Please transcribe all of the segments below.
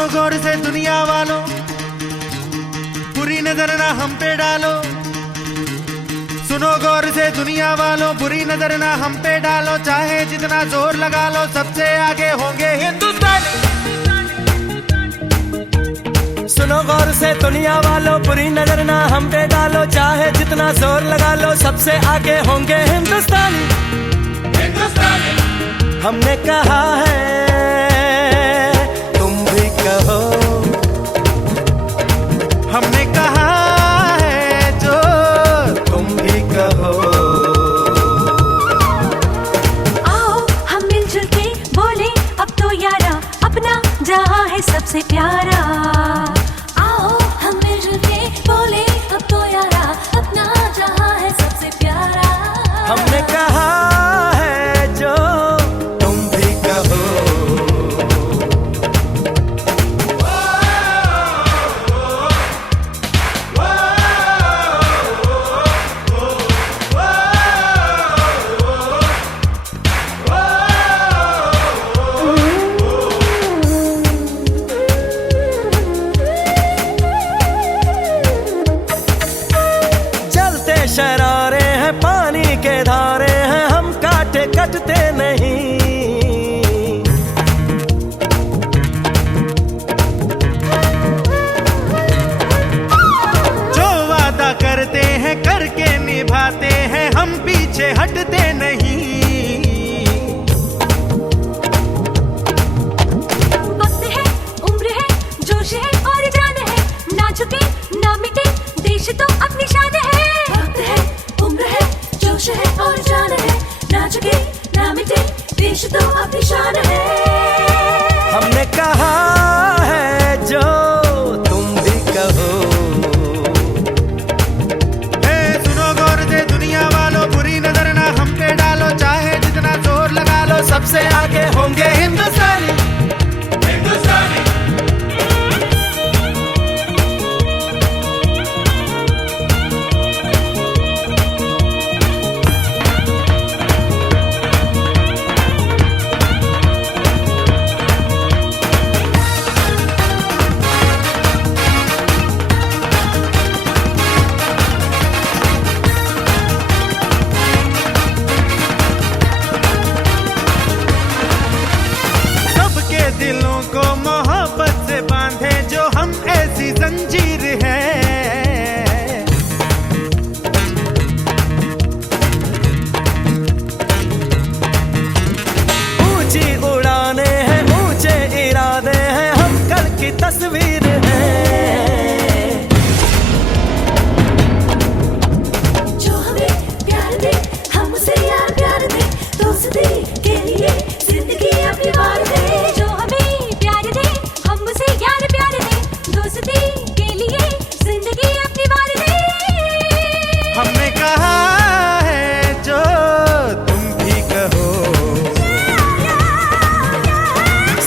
सुनो गौर से दुनिया वालों, बुरी नजर ना हम पे डालो। सुनो गौर से दुनिया वालों, बुरी नजर ना हम पे डालो। चाहे जितना जोर लगा लो, सबसे आगे होंगे हिंदुस्तानी। सुनो गौर से दुनिया वालों, बुरी नजर ना हम पे डालो। चाहे जितना जोर लगा लो, सबसे आगे होंगे हिंदुस्तानी। हमने कहा है, तुम भी कहो। हमने कहा है जो तुम भी कहो। आओ हम मिलजुल के बोले अब तो यारा, अपना जहां है सबसे प्यारा। आओ हम मिलजुल के बोले अब तो यारा, अपना जहां है सबसे प्यारा। हमने कहा है जो तुम भी कहो। जलते शरारे हैं, पानी के धारे हैं, हम काटे कटते नहीं। जो वादा करते हैं करके निभाते हैं, हम पीछे हटते नहीं। वक्त है, उम्र है, जोश है और जान है, ना झुके ना मिटे देश तो अपनी शान है। वक्त है, उम्र है, जोश है और जान है, ना झुके ना मिटे देश तो अपनी शान है। हमने कहा है जो तुम भी कहो। सुनो गौर से दुनिया वालों, बुरी नजर ना हम पे डालो। चाहे जितना जोर लगा लो, सबसे आगे होंगे हिंदुस्तानी। सबके दिलों को मोहब्बत से बांधे जो हम ऐसी जंजीर है। ऊंची उड़ाने हैं, ऊंचे इरादे हैं, हम कल की तस्वीर है। जो हमें प्यार दे, हम उसे यार प्यार दे, दोस्ती के लिए जिंदगी अपनी वार दे। जो हमें प्यार दे, हम उसे यार प्यार दे, दोस्ती के लिए जिंदगी अपनी वार दे। हमने कहा है जो तुम भी कहो।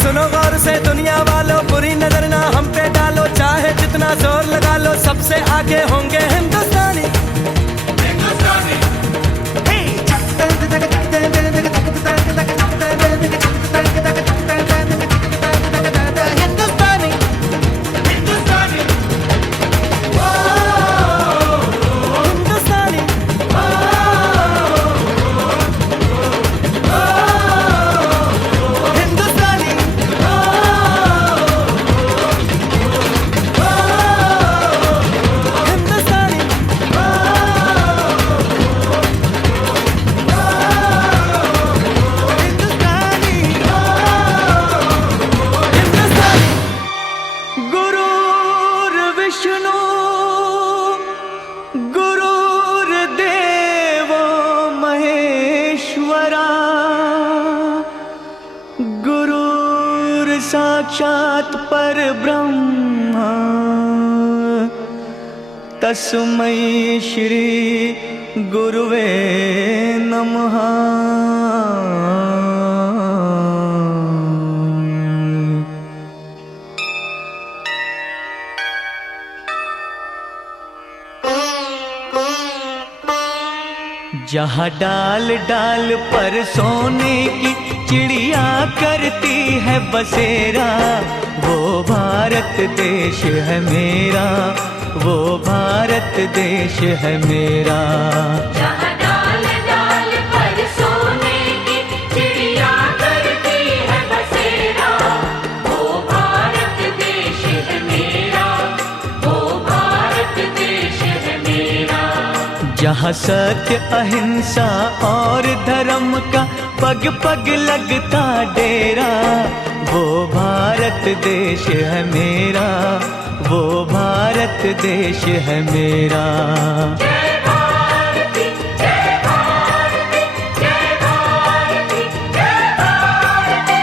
सुनो गौर से दुनिया वालों, बुरी नजर ना हम पे डालो। चाहे जितना जोर लगा लो, सबसे आगे होंगे हिंदुस्तानी। साक्षात् परब्रह्म तस्मै श्री गुरुवे नमः। जहाँ डाल डाल पर सोने की चिड़िया करती है बसेरा, वो भारत देश है मेरा, वो भारत देश है मेरा। जहाँ डाल डाल पर सोने की चिड़िया करती है बसेरा, वो भारत देश है मेरा, वो भारत देश है मेरा। जहाँ सत्य अहिंसा और धर्म का पग पग लगता डेरा, वो भारत देश है मेरा, वो भारत देश है मेरा। जय भारती जय भारती जय भारती जय भारती।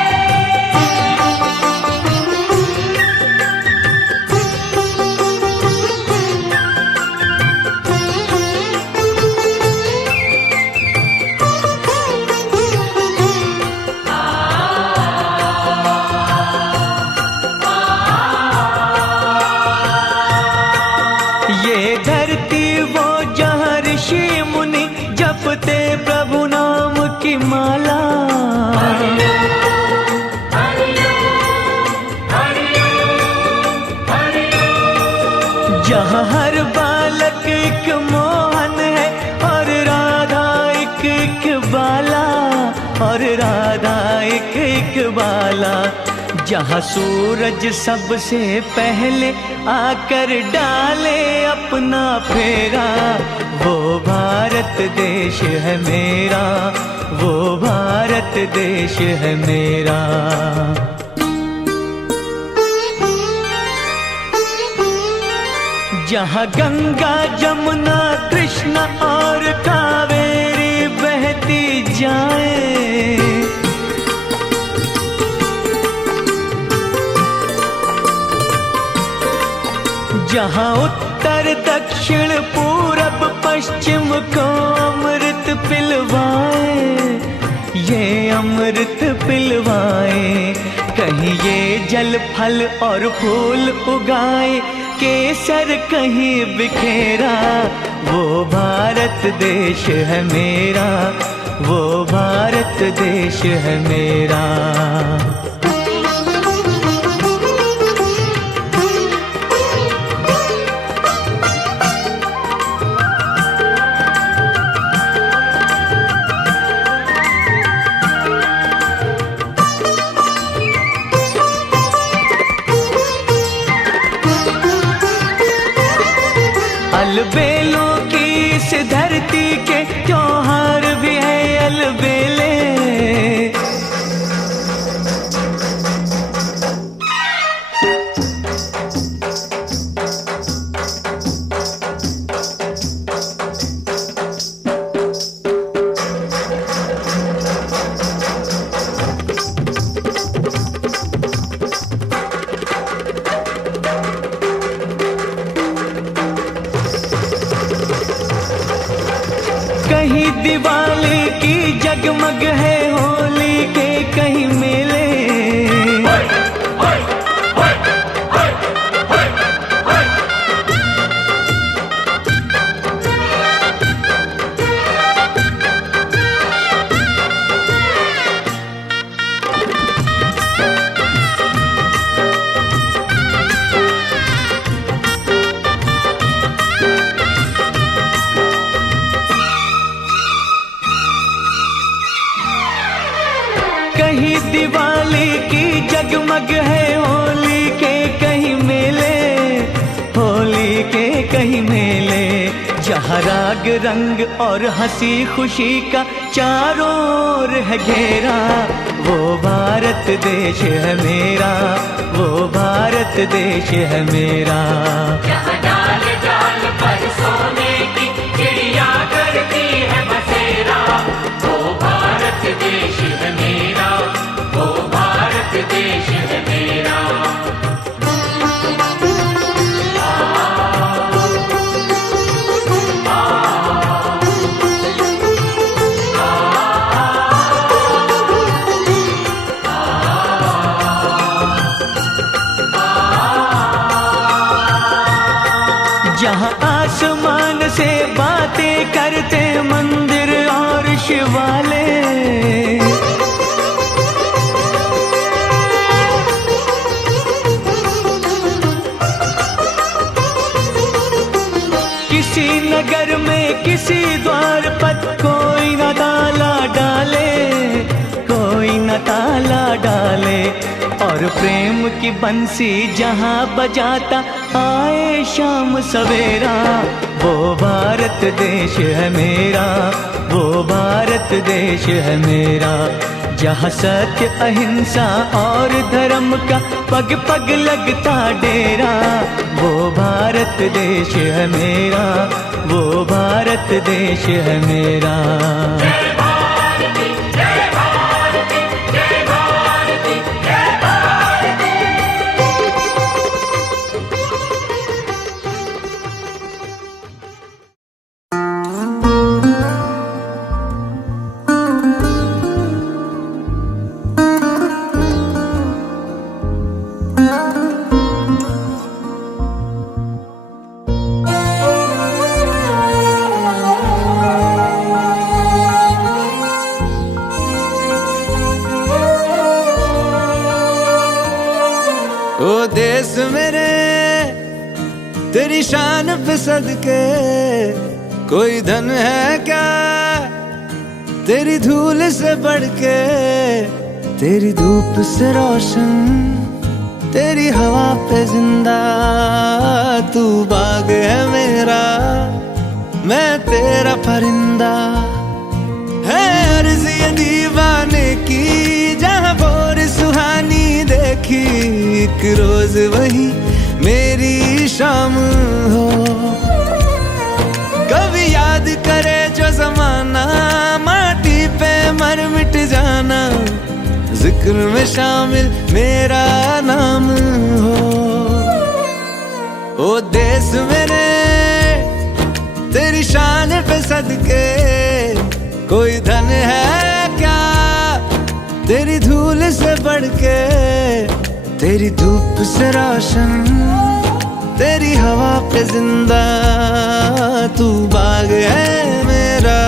ये धरती वो जहाँ ऋषि मुनि जपते प्रभु नाम की माला, जहाँ हर बालक एक मोहन है और राधा एक एक बाला, और राधा एक एक बाला। जहाँ सूरज सबसे पहले आकर डाले अपना फेरा, वो भारत देश है मेरा, वो भारत देश है मेरा। जहाँ गंगा जमुना कृष्णा और कावेरी बहती जाए, जहाँ उत्तर दक्षिण पूरब पश्चिम को अमृत पिलवाए, ये अमृत पिलवाए। कहीं ये जल फल और फूल उगाए, केसर कहीं बिखेरा, वो भारत देश है मेरा, वो भारत देश है मेरा। अलबेलों की इस धरती के त्योहार भी है अलबेले, कहीं दिवाली की जगमग है होली के कहीं मेले, कहीं दिवाली की जगमग है होली के कहीं मेले, होली के कहीं मेले। जहाँ राग रंग और हंसी खुशी का चारों ओर है घेरा, वो भारत देश है मेरा, वो भारत देश है मेरा। जहाँ डाल डाल पर सोने की चिड़िया करती है बसेरा, वो भारत देश है मेरा, वो भारत देश है मेरा। जहाँ आसमान से बातें करते मंदिर प्रेम की बंसी जहाँ बजाता आए शाम सवेरा, वो भारत देश है मेरा, वो भारत देश है मेरा। जहाँ सत्य अहिंसा और धर्म का पग पग लगता डेरा, वो भारत देश है मेरा, वो भारत देश है मेरा। ओ देश मेरे तेरी शान पे सदके, कोई धन है क्या तेरी धूल से बढ़ के। तेरी धूप से रोशन, तेरी हवा पे जिंदा, तू बाग है मेरा, मैं तेरा परिंदा। है अर्ज़ ये दीवाने की, जहाँ भोर सुहानी देखी, एक रोज वही मेरी शाम हो। कभी याद करे जो जमाना, माटी पे मर मिट जाना, जिक्र में शामिल मेरा नाम हो। ओ देश मेरे तेरी शान पे सदके, कोई धन है क्या तेरी धूल से बढ़ के। तेरी धूप से रोशन, तेरी हवा पे जिंदा, तू बाग है मेरा,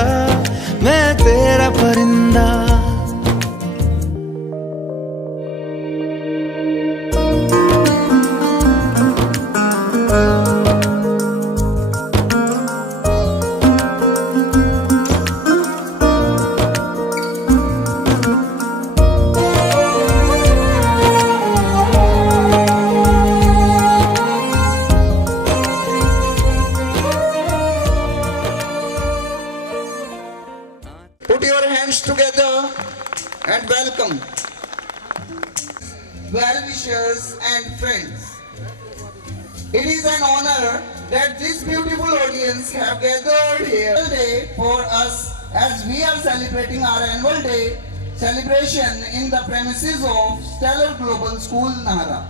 मैं तेरा परिंदा। Put your hands together and welcome well-wishers and friends. It is an honor that this beautiful audience have gathered here today for us as we are celebrating our annual day celebration in the premises of Stellar Global School, Nahara.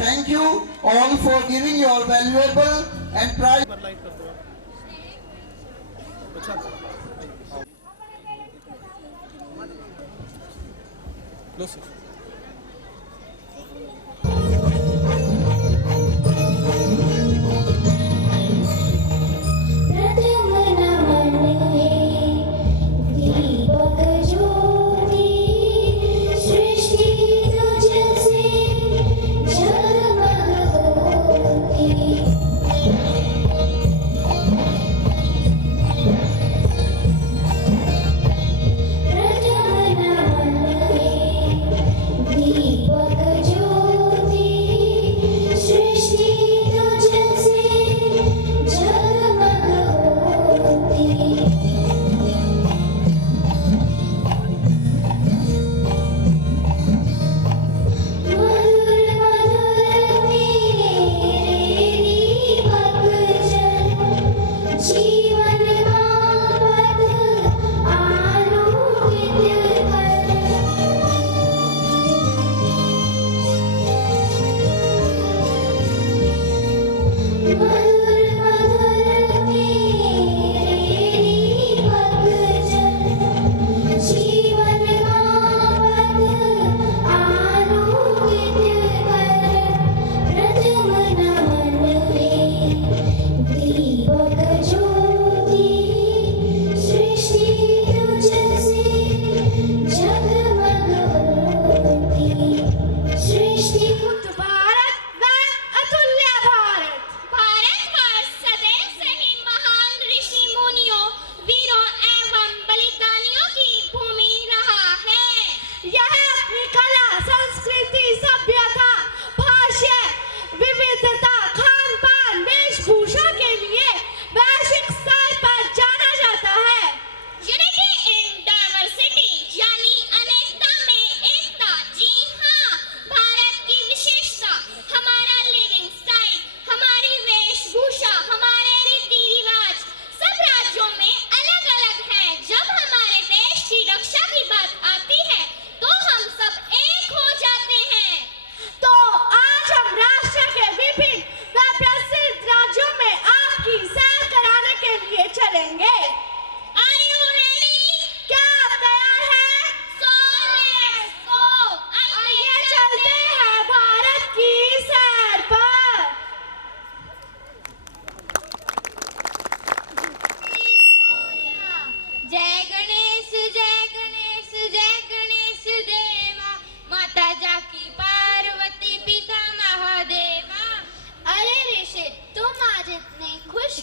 Thank you all for giving your valuable and private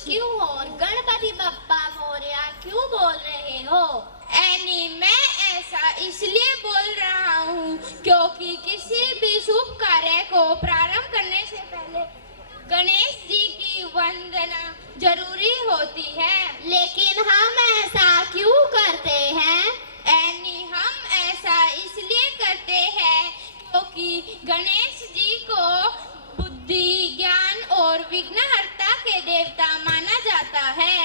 क्यों हो और गणपति बप्पा मोरया क्यों बोल रहे हो? Any, मैं ऐसा इसलिए बोल रहा हूँ क्योंकि किसी भी शुभ कार्य को प्रारंभ करने से पहले गणेश जी की वंदना जरूरी होती है। लेकिन हम ऐसा क्यों करते हैं? एनी, हम ऐसा इसलिए करते हैं क्योंकि गणेश जी को बुद्धि, ज्ञान और विघ्नहर्ता के देवता माना जाता है।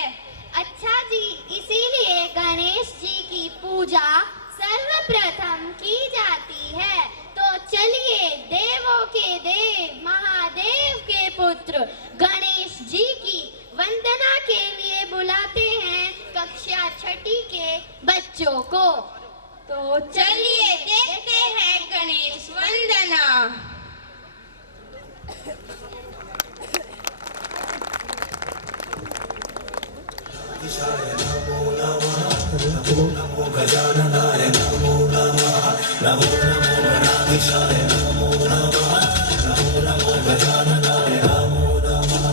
अच्छा जी, इसीलिए गणेश जी की पूजा सर्वप्रथम की जाती है। तो चलिए देवों के देव महादेव के पुत्र गणेश जी की वंदना के लिए बुलाते हैं कक्षा 6ठी के बच्चों को। तो चलिए देखते हैं गणेश वंदना। नमो नमो गजाननाय नमो नमः नमो नमो गणाधीशाय नमो नमः नमो नमो गजाननाय नमो नमः।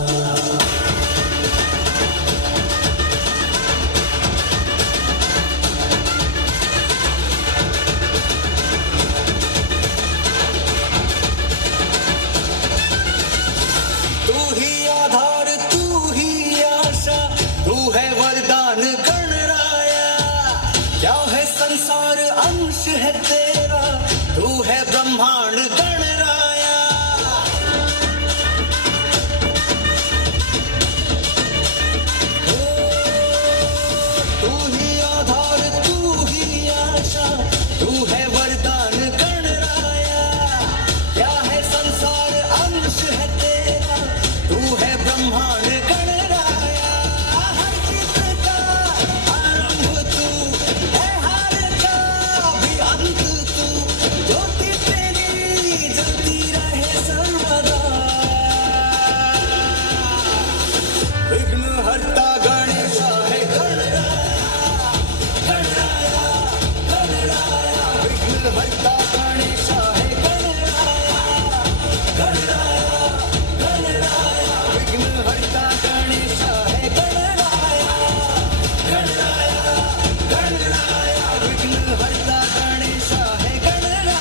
तू ही आधार, तू ही आशा, तू है वरदान गणराया। क्या है संसार अंश है तेरा, तू है ब्रह्मांड गणराया। तू ही आधार, तू ही आशा, तू है वरदान गणराया। क्या है संसार अंश है तेरा, तू है ब्रह्मांड गणराया। हर चित्र का आरंभ तू है, हर का भी अंत तू। ज्योति तेरी जलती रहे सर्वदा। विघ्नहर्ता गणेशा है गणराया, गणराया, गणराया। विघ्नहर्ता गणेशा है गणराया, गणराया, गणराया। विघ्नहर्ता गणेशा है गणराया, गणराया, गणराया। विघ्नहर्ता गणेशा है गणराया।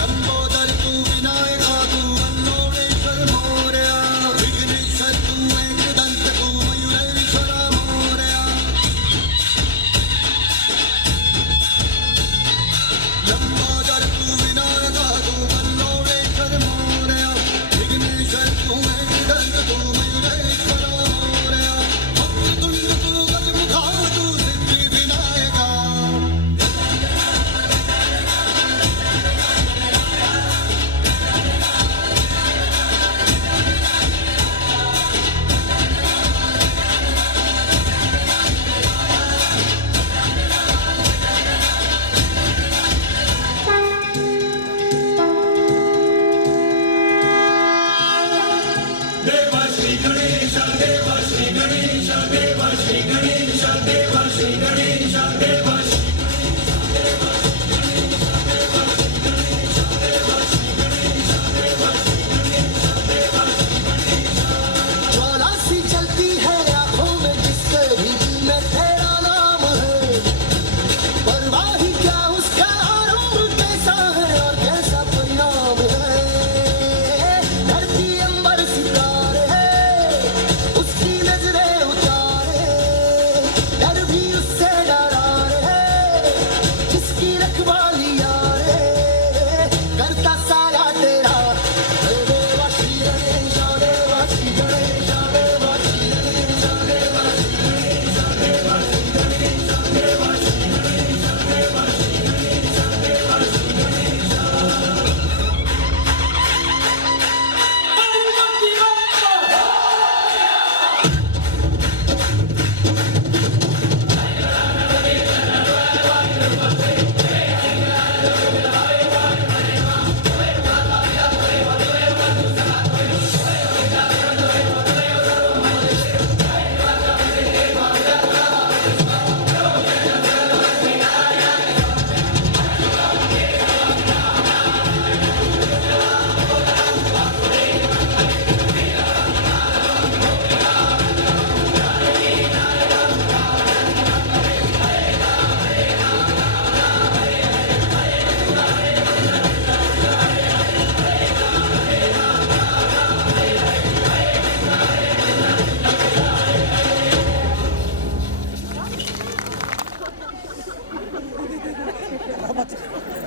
लंबोदर तू विनायका तू वल्लोळेश्वर मोरया। विघ्नेश्वर तू एकदंत तू मयूरेश्वर मोरया। लंबोदर तू विनायका तू वल्लोळेश्वर मोरया। विघ्नेश्वर तू एकदंत तू मयूरेश्वर मोरया। वक्रतुंड तू गजमुखा तू सिद्धि विनायका। देवा श्री गणेश, देवा श्री गणेश, देवा श्री गणेश, देवा श्री गणेश, देवा श्री ज्वालासी चलती है आंखों में जिसके भी दिल में तेरा नाम है। परवाह ही क्या उसका आरंभ कैसा है और कैसा परिणाम है। धरती अंबर सितारे है, उसकी नजरें उतारे। डर भी उससे डरा है, जिसकी रखवाली यारे। करता सारा तेरा देवा श्री गणेश, देवा श्री गणेश, देवा श्री गणेश, देवा Shri Ganesh.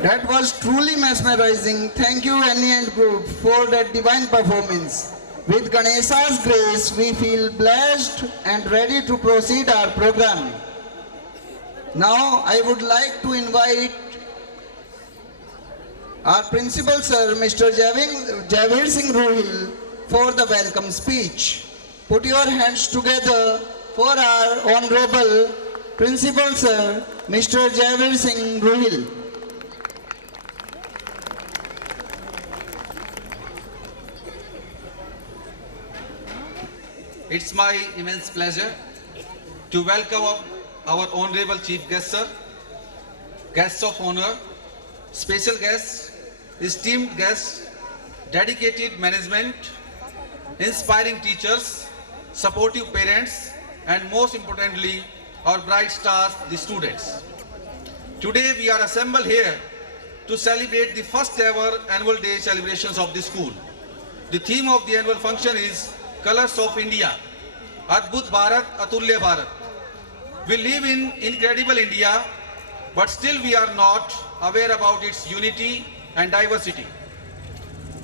That was truly mesmerizing. Thank you, Annie and group, for that divine performance. With Ganesha's grace, we feel blessed and ready to proceed our program. Now, I would like to invite our principal sir, Mr. Javir Singh Ruhil, for the welcome speech. Put your hands together for our honorable principal sir, Mr. Javir Singh Ruhil. It's my immense pleasure to welcome our honorable chief guest, sir, guests of honor, special guests, esteemed guests, dedicated management, inspiring teachers, supportive parents, and most importantly, our bright stars, the students. Today we are assembled here to celebrate the first ever annual day celebrations of the school. The theme of the annual function is Colors of India, Adbhut Bharat, Atulya Bharat. We live in incredible India, but still we are not aware about its unity and diversity,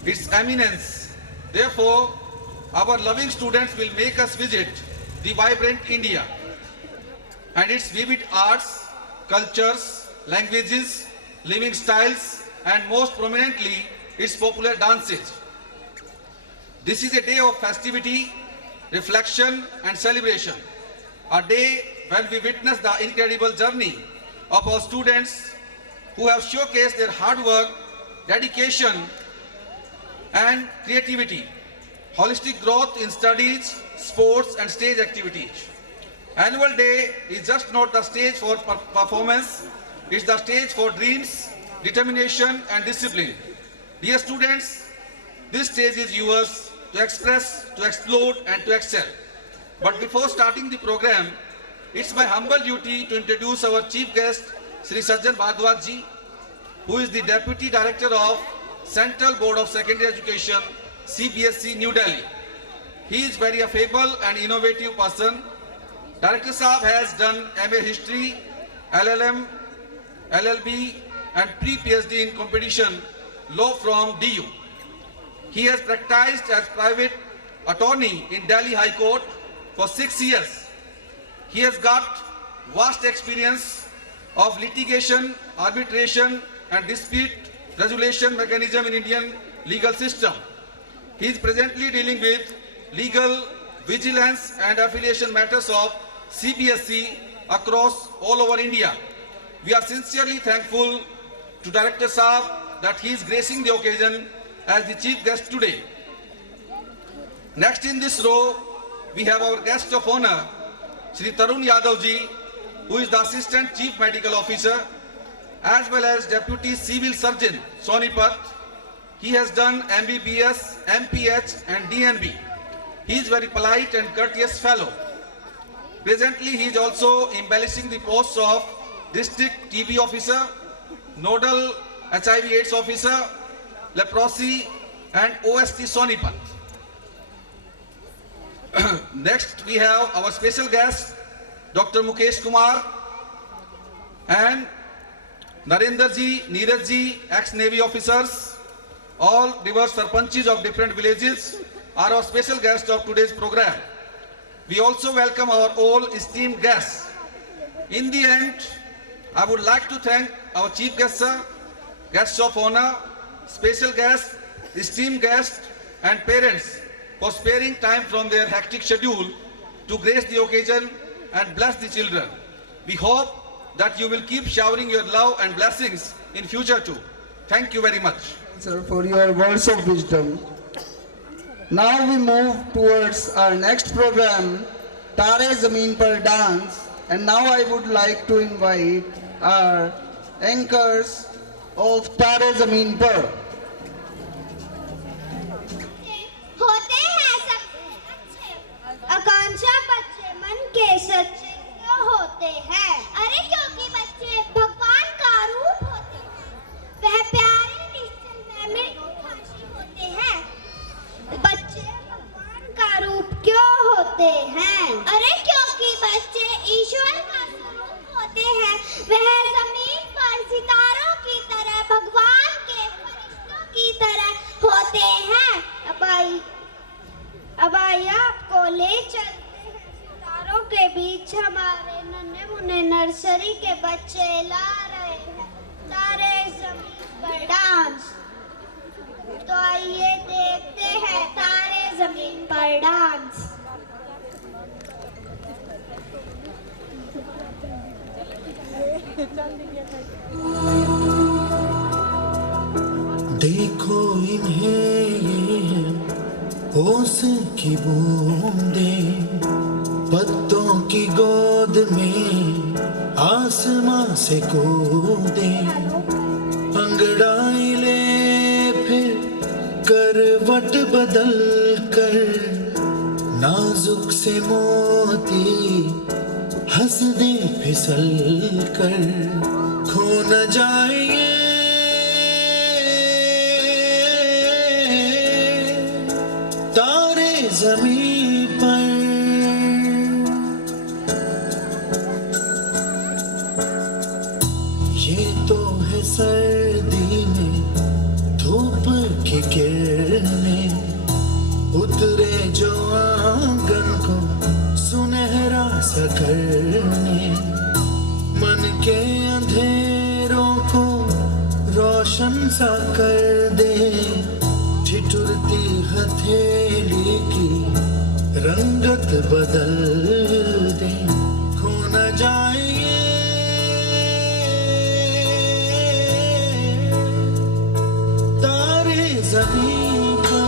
its eminence. Therefore, our loving students will make us visit the vibrant India and its vivid arts, cultures, languages, living styles, and most prominently, its popular dances. This is a day of festivity, reflection, and celebration. A day when we witness the incredible journey of our students who have showcased their hard work, dedication, and creativity, holistic growth in studies, sports, and stage activities. Annual Day is just not the stage for performance, it's the stage for dreams, determination, and discipline. Dear students, this stage is yours to express, to explode, and to excel. But before starting the program, it's my humble duty to introduce our chief guest, Sri Sajjan Bhardwaj ji, who is the Deputy Director of Central Board of Secondary Education, CBSE, New Delhi. He is very affable and innovative person. Director Saab has done MA History, LLM, LLB, and pre-PhD in competition law from DU. He has practiced as private attorney in Delhi High Court for 6 years. He has got vast experience of litigation, arbitration, and dispute resolution mechanism in Indian legal system. He is presently dealing with legal, vigilance, and affiliation matters of CBSE across all over India. We are sincerely thankful to Director Saab that he is gracing the occasion as the chief guest today. Next in this row, we have our guest of honor, Shri Tarun Yadav ji, who is the Assistant Chief Medical Officer, as well as Deputy Civil Surgeon, Sonipat. He has done MBBS, MPH, and DNB. He is very polite and courteous fellow. Presently, he is also embellishing the posts of District TB Officer, Nodal HIV/AIDS Officer, Leprosy, and OST Sonipat. Next, we have our special guest, Dr. Mukesh Kumar, and Narendra ji, Neeraj ji, ex-Navy officers, all reverse sarpanchis of different villages, are our special guests of today's program. We also welcome our all esteemed guests. In the end, I would like to thank our chief guest, sir, guests of honor, special guests, esteemed guests, and parents for sparing time from their hectic schedule to grace the occasion and bless the children. We hope that you will keep showering your love and blessings in future too. Thank you very much. Sir, for your words of wisdom. Now we move towards our next program, Tare Zameen Par Dance. And now I would like to invite our anchors of Tare Zameen Par. होते हैं सबसे अच्छे, आकांक्षा बच्चे मन के सच्चे क्यों होते हैं? अरे क्योंकि बच्चे भगवान का रूप होते हैं, वह प्यारे निश्चल में मृदुभाषी होते हैं। बच्चे भगवान का रूप क्यों होते हैं? अरे क्योंकि बच्चे ईश्वर का स्वरूप होते हैं, वह जमीन पर सितारों की तरह भगवान के फरिश्तों की तरह होते हैं। अब आइए आपको ले चलते हैं सितारों के बीच। हमारे नन्हे मुन्ने नर्सरी के बच्चे ला रहे हैं तारे जमीन पर डांस। तो आइए देखते हैं तारे जमीन पर डांस। देखो इन्हें ओस की बूंदें पत्तों की गोद में आसमां से कूदे, अंगड़ाई ले फिर करवट बदल कर नाजुक से मोती हंस दे फिसल कर, खो न जाए तारे ज़मीं पर। ये तो है सर्दी में धूप की किरणें, उतरे जो आंगन को सुनहरा सा करने, मन के अंधेरों को रोशन सा कर दे, ठिठुरती हथेली की रंगत बदल दे, खो न जाए तारे ज़मीं पर।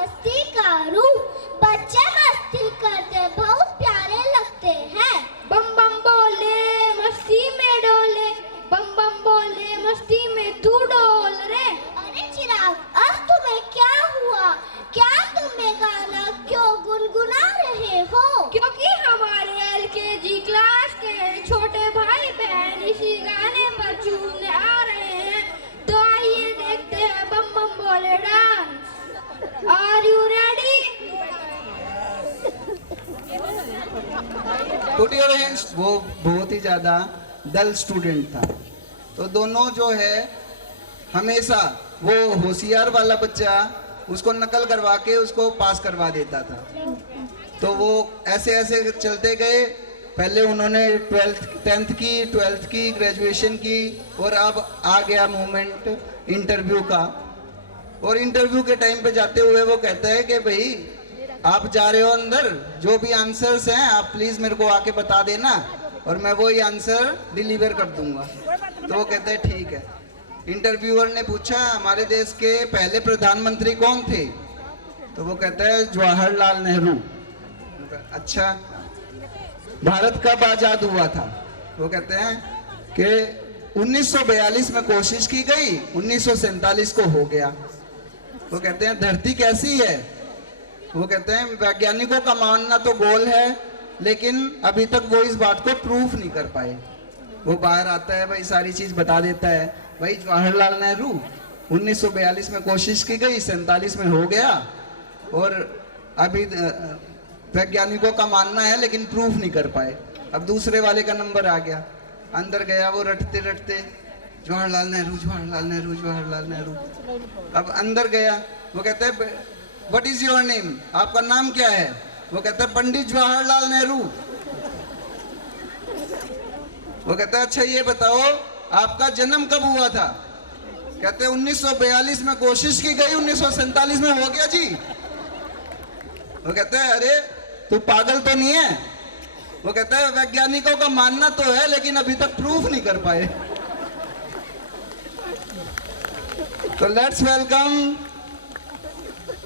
मस्ती का रूप। बच्चे मस्ती करते बहुत प्यारे लगते हैं। बम बम बोले मस्ती में डोले, बम बम बोले मस्ती में तू डोल रे। अरे चिराग, अब तुम्हें क्या हुआ? क्या तुम्हें गाना क्यों गुनगुना रहे हो? क्योंकि हमारे LKG क्लास के छोटे भाई बहन इसी गाने पर झूमने आ रहे हैं। तो आइए देखते हैं बम बम बोले dance. Are you ready? Put your hands। वो बहुत ही ज्यादा डल स्टूडेंट था, तो दोनों जो है हमेशा वो होशियार वाला बच्चा उसको नकल करवा के उसको पास करवा देता था। तो वो ऐसे ऐसे चलते गए। पहले उन्होंने 10th की, 12th की, ग्रेजुएशन की, और अब आ गया मोमेंट इंटरव्यू का। और इंटरव्यू के टाइम पे जाते हुए वो कहता है कि भाई आप जा रहे हो अंदर, जो भी आंसर्स हैं आप प्लीज मेरे को आके बता देना और मैं वही आंसर डिलीवर कर दूंगा। तो वो कहता है ठीक है। इंटरव्यूअर ने पूछा हमारे देश के पहले प्रधानमंत्री कौन थे? तो वो कहता है जवाहरलाल नेहरू। अच्छा, भारत कब आजाद हुआ था? वो कहते हैं कि 1942 में कोशिश की गई, 1947 को हो गया। वो कहते हैं धरती कैसी है? वो कहते हैं वैज्ञानिकों का मानना तो गोल है, लेकिन अभी तक वो इस बात को प्रूफ नहीं कर पाए। वो बाहर आता है, भाई सारी चीज बता देता है। भाई जवाहरलाल नेहरू 1942 में कोशिश की गई, 47 में हो गया, और अभी वैज्ञानिकों का मानना है लेकिन प्रूफ नहीं कर पाए। अब दूसरे वाले का नंबर आ गया, अंदर गया, वो रटते रटते जवाहरलाल नेहरू, जवाहरलाल नेहरू, जवाहरलाल नेहरू। अब अंदर गया, वो कहते हैं व्हाट इज योर नेम? आपका नाम क्या है? वो कहता है पंडित जवाहरलाल नेहरू। वो कहता है अच्छा ये बताओ आपका जन्म कब हुआ था? कहते हैं 1942 में कोशिश की गई, 1947 में हो गया जी। वो कहता है अरे तू पागल तो नहीं है? वो कहता है वैज्ञानिकों का मानना तो है लेकिन अभी तक प्रूफ नहीं कर पाए। तो लेट्स वेलकम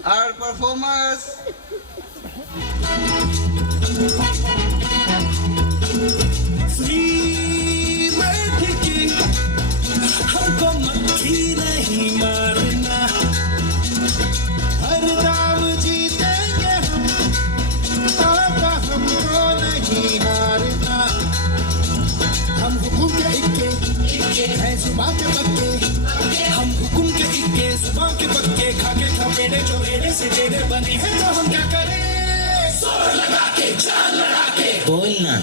आवर परफॉर्मर्स। हमको मक्खी नहीं मारना, हर दाव जीतेंगे हम, पापा हमको नहीं हारना। हम हुकुम के इक्के हैं सुबह के पक्के, हम हुकुम के इक्के सुबह के पक्के, खाके खपेड़े जो रेड़े से टेढ़े बने हैं, तो हम क्या करें? जोर लगा के जान लड़ा के बोलना।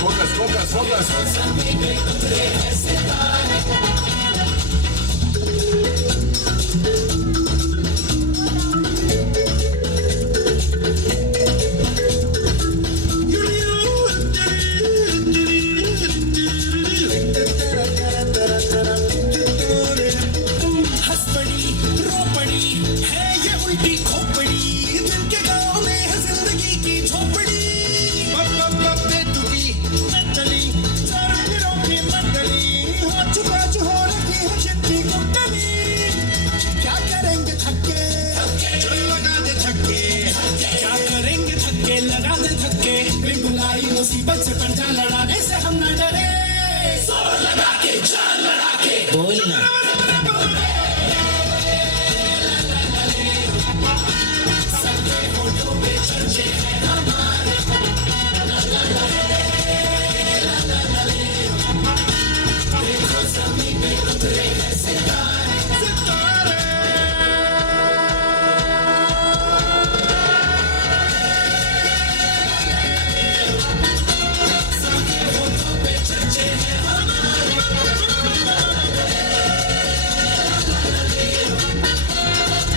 Focus, focus, हंस पड़ी रो पड़ी है ये उल्टी खोपड़ी, दिल के गाँव में है जिंदगी की झोपड़ी। क्या करेंगे थक्के? लगा दे थक्के। क्या करेंगे थक्के? लगा दे थक्के। बुलाई मुसीबत से पंजा लड़ाने से हम न डरे, जोर लगा के जान लड़ा के बोलना। सबके होठों पे चर्चे हैं हमारे, देखो ज़मीन पे उतरे हैं सितारे, सितारे। सबके होठों पे चर्चे हैं हमारे,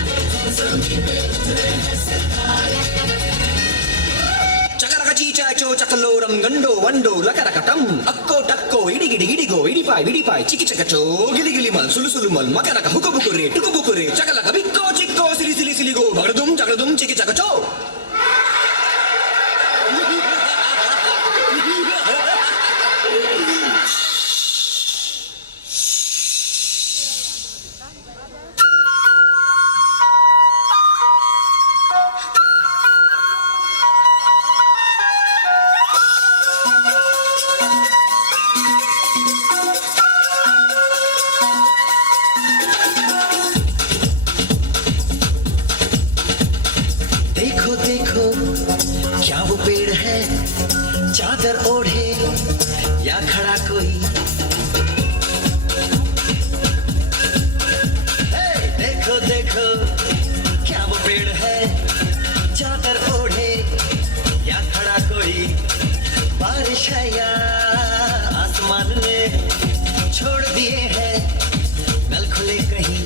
देखो ज़मीन पे उतरे हैं सितारे। चकरका चीचा चो चकलोरम गंडो वंडो लकरकटम अक्को टक्को इडी गिडी गिडिगो इडिपाई चिकी चकचो गिली गिली मल सुलु सुलु मल मकरका हुको बुकुरे टुकु बुकुरे चकलका बिक्को चिक्को सिली सिली सिली गो भगड़दुम चकड़दुम चिकी चकचो। चादर ओढ़े या खड़ा कोई, देखो देखो क्या वो पेड़ है, चादर ओढ़े या खड़ा कोई, बारिश है या आसमान ने छोड़ दिए हैं नल खुले कहीं।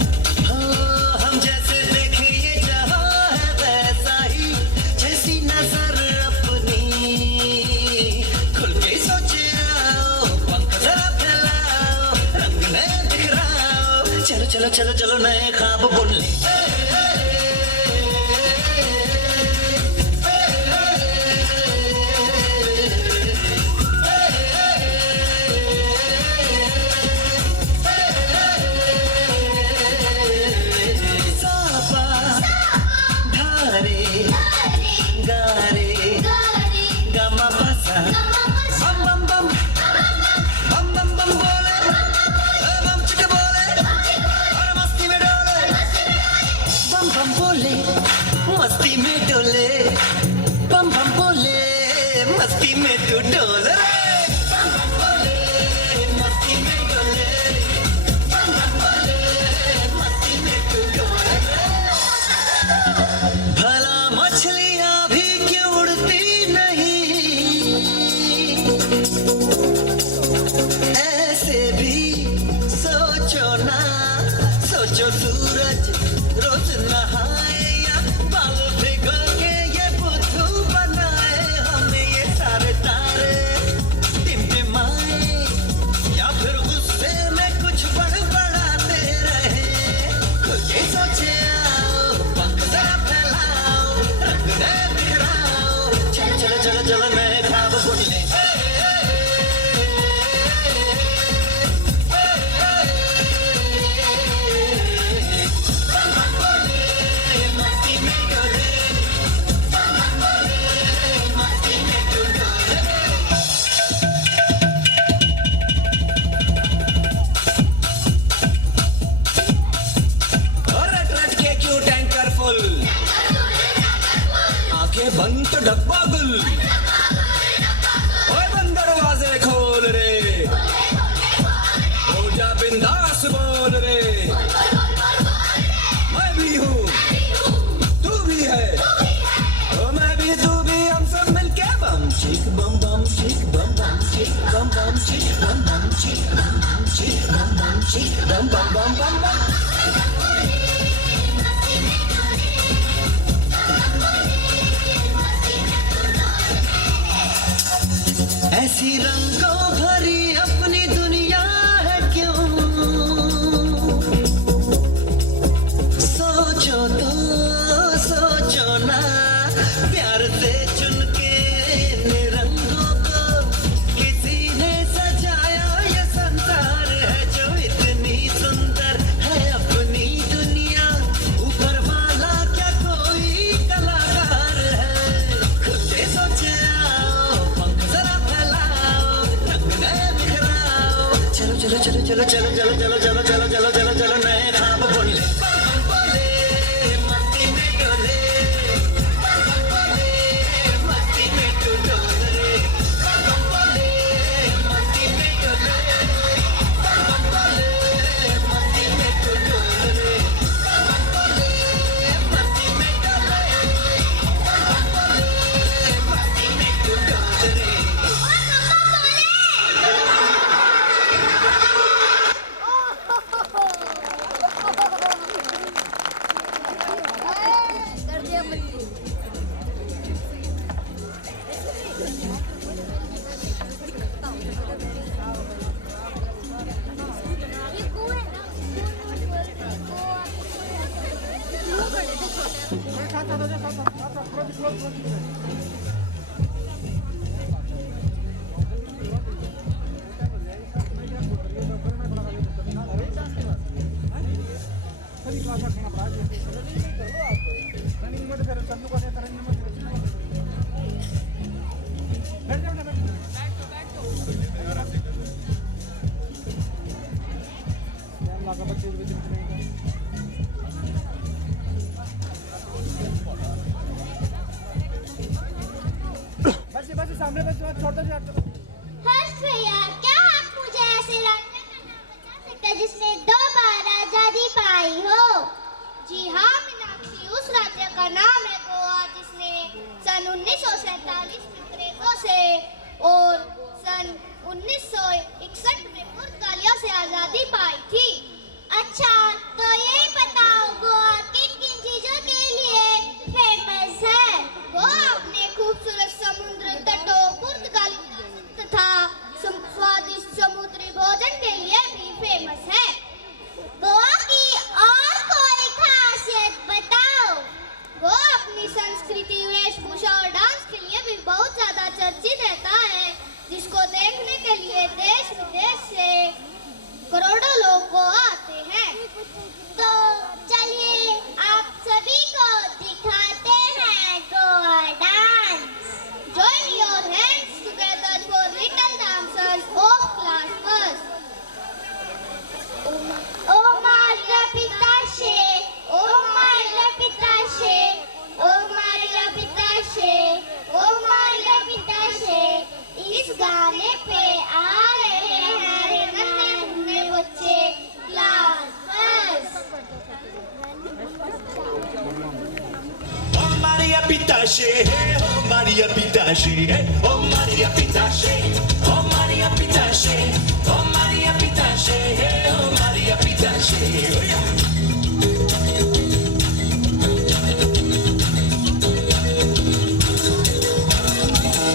हम जैसे देखें ये जहां है वैसा ही, जैसी नजर अपनी खुल के सोचे आओ, पंख जरा फैलाओ, रंग नए बिखराओ, चलो चलो चलो चलो नए ख्वाब बुन ले। मस्ती में डोले बम बम बोले, मस्ती में तू डोले बम बम बोले, मस्ती में डोले बम बम बोले, मस्ती में तू डोले। भला मछलियां भी क्यों उड़ती नहीं, ऐसे भी सोचो ना, सोचो सूरज रोज नहाए या बाल भिगो के ये बुद्धू बनाए, हमें ये सारे तारे टिमटिमाए, या फिर गुस्से में कुछ बड़बड़ाते रहे। खुद के सोचे आओ, पंख जरा फैलाओ, रंग नए बिखराओ, चलो चलो चलो चलो नए ख्वाब बुन ले। आंखें बंद तो डब्बा गुल, ओए बंद दरवाजे खोल रे, हो जा बिंदास बोल रे, मैं भी हूँ तू भी है, ओ मैं भी तू भी, हम सब मिलके बम चिक बम बम चिक बम बम चिक बम बम चिक बम बम चिक बम बम चिक बम बम चिक बम बम बम बम बम। ऐसी रंगों भरी अपनी दुनिया है क्यों, सोचो तो सोचो ना, प्यार से चुन के इन रंगों को किसी ने सजाया, ये संसार है जो इतनी सुंदर है अपनी दुनिया, ऊपर वाला क्या कोई कलाकार है। खुद से सोचे आओ, पंख जरा फैलाओ, रंग नए बिखराओ, चलो चलो चलो चलो चलो चलो चलो चलो चलो चलो चलो चलो नए ख्वाब बुन ले। बम बम बोले, मस्ती में डोले, बम बम बोले, मस्ती में तू डोले, बम बम बोले, मस्ती में डोले, बम बम बोले, मस्ती में तू डोले, बम बम बोले, मस्ती में डोले, बम बम बोले, मस्ती में तू डोले। हर्ष भैया, क्या आप मुझे ऐसे राज्य का नाम बता सकते हैं जिसने 2 बार आजादी पाई हो? जी हाँ मीनाक्षी, उस राज्य का नाम है गोवा, जिसने सन 1947 में अंग्रेजों से और सन 1961 में पुर्तगालियों से आजादी पाई थी। अच्छा, तो ये बताओ गोवा किन किन चीजों के लिए फेमस है? गोवा अपने खूबसूरत समुद्र तटों, पुर्तगाली तथा स्वादिष्ट समुद्री भोजन के लिए भी फेमस है। गोवा की और कोई खासियत बताओ। गोवा अपनी संस्कृति, वेशभूषा और डांस के लिए भी बहुत ज्यादा चर्चित रहता है, जिसको देखने के लिए देश विदेश से करोड़ों लोग गोवा आते हैं। तो चलिए आप सभी को दिखाते हैं Goa dance. Join your hands together for little dancers of class first. O Maria Pitashe, O Maria Pitashe, O Maria Pitashe, O Maria Pitashe। इस गाने पे आ रहे हैं नन्हे बच्चे class first. Oh Maria Pitashe, oh Maria Pitashe, oh Maria Pitashe, oh Maria Pitashe, oh Maria Pitashe, oh Maria Pitashe, oh yeah.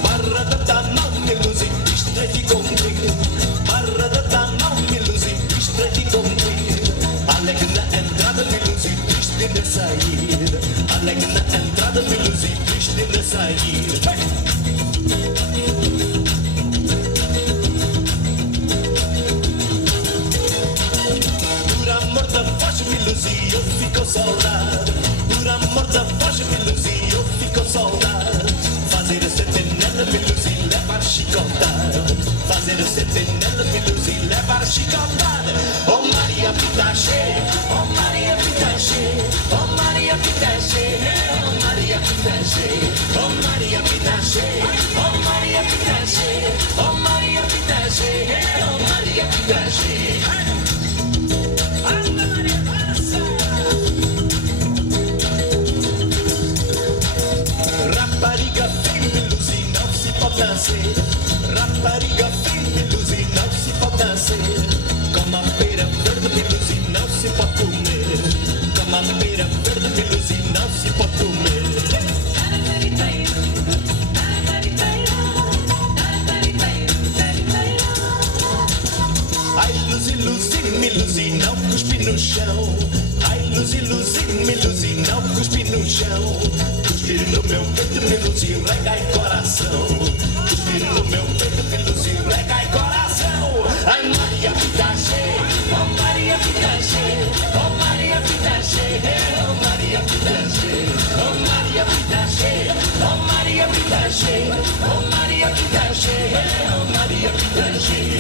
Barradata não me lose, isto de cumprir. Barradata não me lose, isto de cumprir. Alegre na entrada, me lose, triste na saída. Alegre na entrada, me lose, triste na saída. Por amor da voz, me lose, eu fico saudade. Por amor da voz, me lose, eu fico saudade. Fazer sentinela, me lose, levar chicotada. Fazer sentinela, me lose, levar chicotada. Oh Maria Pitashe, oh Maria Pitashe, oh Maria Pitashe, oh Maria Pitashe, oh Maria Pitashe, oh Maria Pitashe, oh Maria Pitashe, oh Maria Pitashe. Anda Maria passa. Rapariga vem me luz e não se pode nascer. Rapariga vem me luz e não se pode nascer. Como a pera verde me luz e não se pode comer. Como a pera verde me luz e não se pode comer. Ai me luz e não cuspe no chão. Ai luz e não cuspe no chão. Cuspir no meu peito, me luz e rega e coração. Cuspir no meu peito, me luz e rega e coração. Ai Maria Pitashe, oh Maria Pitashe, oh Maria Pitashe, oh Maria Pitashe, oh Maria Pitashe, oh Maria Pitashe, oh Maria Pitashe, oh Maria Pitashe.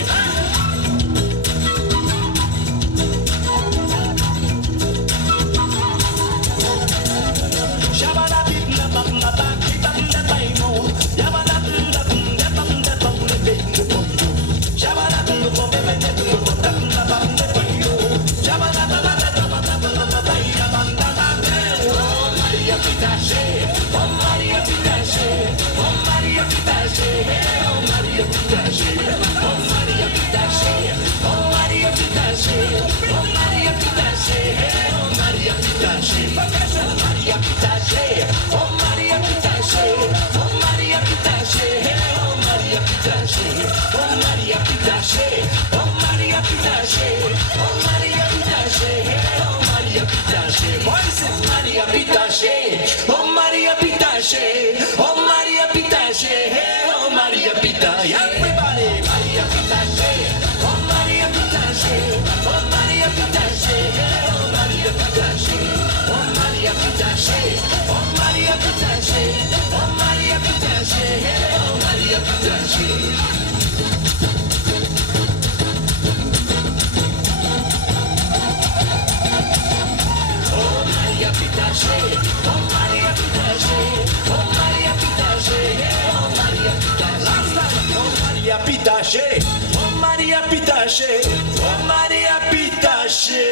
Pitache, oh Maria Pitache, oh Maria Pitache.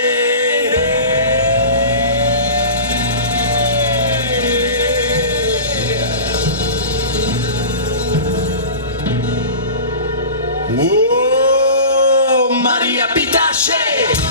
Oh Maria Pitache.